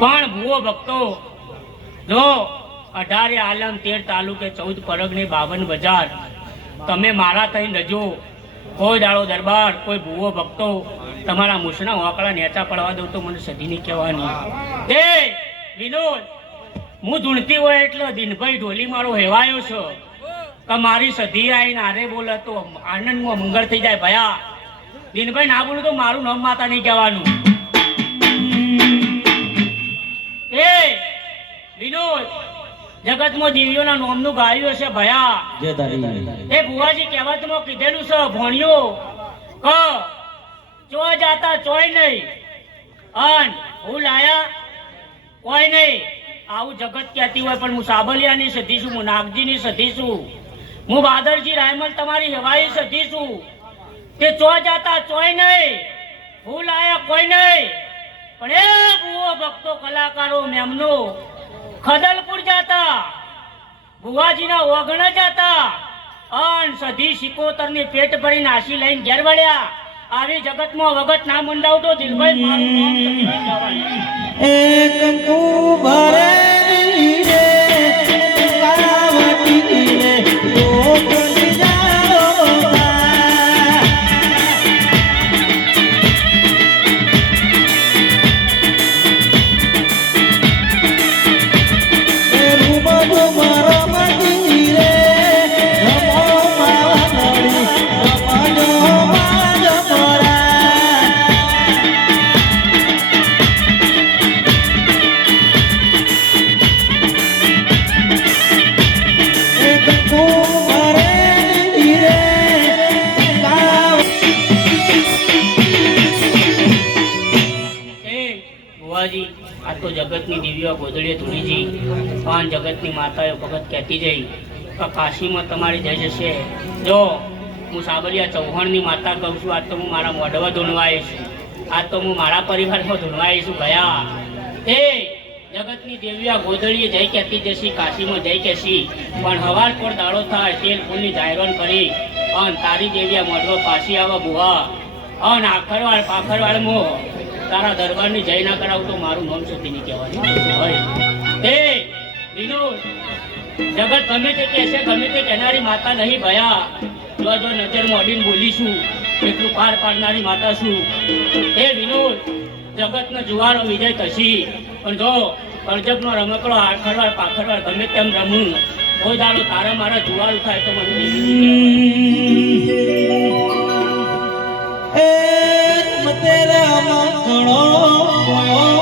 પણ ભૂવો ભક્તો, જો અઢારે આલમ તેર તાલુકે ચૌદ પરગની બાવન બજાર, તમે મારા તઈ રજો કોઈ દાડો દરબાર, કોઈ ભૂવો ભક્તો, તમારા મૂછના વાંકડા નેચા પડવા દઉં તો મને સધી નહીં કહેવાની. એ વિનોદ, હું ધૂણતી હોય એટલે દિનભાઈ ઢોલી મારો હેવાયો છો. કે મારી સધી આવીને આરે બોલે તો આનંદમાં મંગળ થઈ જાય ભયા. દિનભાઈ ના બોલું તો મારું નામ માતા નહીં કહેવાનું. વિનોદ જગતમાં દિવ્યોના નામનું ગાયું હશે ભયા. એ ભુવાજી કહેવતમાં કીધેલું છે ભણ્યો ક ચો જાતા ચોય નહીં. અન હું લાયા કોઈ નહીં. આવું જગત કહેતી હોય પણ હું સાબલિયાની સધી છું હું નાગજીની સધી છું. હું બાદરજી રાયમલ તમારી હવાઈ સધી છું. તે ચો જાતા ચોય નહીં. હું લાયા કોઈ નહીં. પણ એ ભૂવો ભક્તો કલાકારો મેમનો ખદલપુર જાતા ભુવાજીના ઓગણ જતા, અન સધી સિકોતરની પેટ ભરી નાસી લઈને ઘેર વળ્યા આવી જગતમાં વગત ના મંડાવતો દિલભાઈ મારું. એક ભુવાજી આ તો જગતની દેવીઓ ગોદડીએ ધૂળીજી પણ જગતની માતાએ ભગત કહેતી જઈ તો કાશીમાં તમારી જય જશે. જો, હું સાબરિયા ચૌહાણની માતા કહું છું આજ તો હું મારા મોઢવા ધૂણવાય છું. આજ તો હું મારા પરિવારમાં ધૂણવાય છું ગયા એ જગતની દેવીઓ ગોદડીએ જઈ કહેતી જશી, કાશીમાં જઈ કહેશી. પણ હવાર પર દાડો થાય, તેલ ફૂલની જાયરોન કરી, અન તારી દેવીયા મોઢવા પાછી આવા બુહા અન આખરવાળ પાખરવાળ મો તારા દરબારની જય ના કરાવું તો મારું નામ સુધી નહીં કહેવાનું એ વિનોદ જગત ગમે તે કહેશે, ગમે તે કહેનારી માતા નહીં ભયા. જો જો નજર મોડીને બોલીશું, એટલું પાર પાડનારી માતા છું. એ વિનોદ, જગતનો જુવારો વિજય થશી. પણ જો કરજબનો રમકડો આખરવાળ પાખરવાળ ગમે તેમ રમું, કોઈ દાડો તારા મારા જુવારું થાય તો મને તેરા મંગળો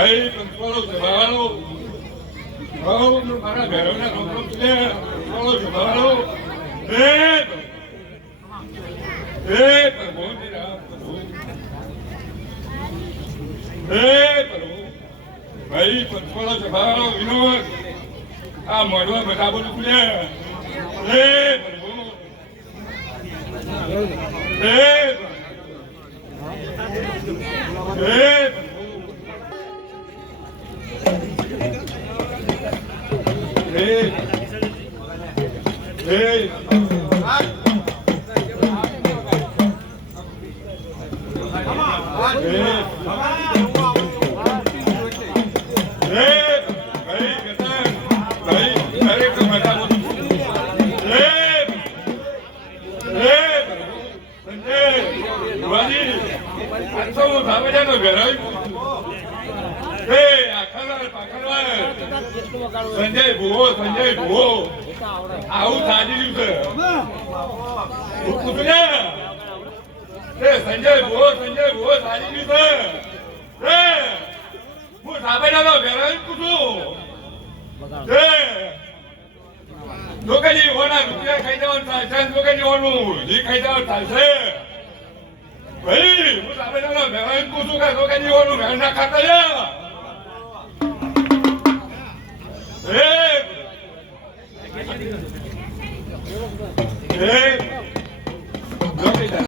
aí, com todos os balos. Vamos para a verona com todos os balos. Beba! Beba, bom dia. Beba, bom Aí, com todos os balos, e nós. A mãe do homem acabou de colher. Beba, bom. Beba. Beba. Sanjay ભૂવો સંજય ભુવો આવું થાજી રહ્યું છે? સંજય ભુવો સંજય ભુવો થાજી રહ્યું છે? હું સાબેડાનો ઘેરાઈ પૂછું. લોકોની ઓના રૂપિયા ખાઈ જવાનું ચાલશે લોકોની ઓનું? જી ખાઈ જવાનું ચાલશે. ભાઈ, હું સાબેડાનો ઘેરાઈ પૂછું કે લોકોની ઓનું ના ખાતા છે એ એ